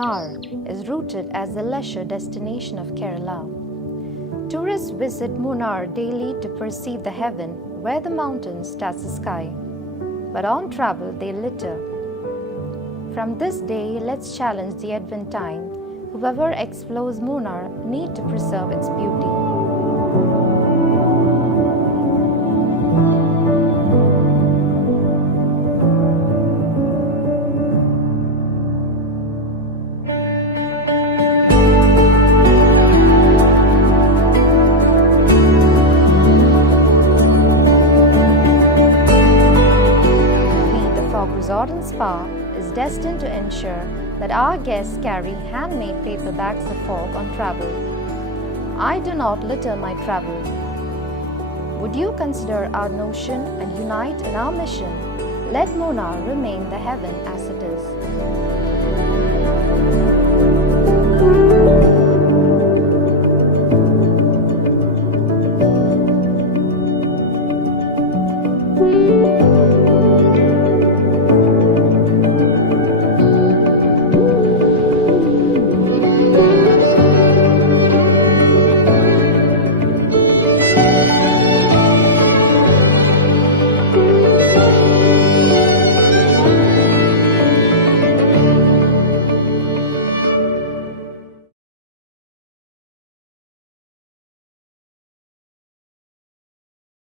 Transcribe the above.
Munnar is rooted as the leisure destination of Kerala. Tourists visit Munnar daily to perceive the heaven where the mountains touch the sky. But on travel they litter. From this day, let's challenge the Adventine. Whoever explores Munnar need to preserve its beauty. Resort and Spa is destined to ensure that our guests carry handmade paper bags of fog on travel. I do not litter my travel. Would you consider our notion and unite in our mission? Let Munnar remain the heaven as it is.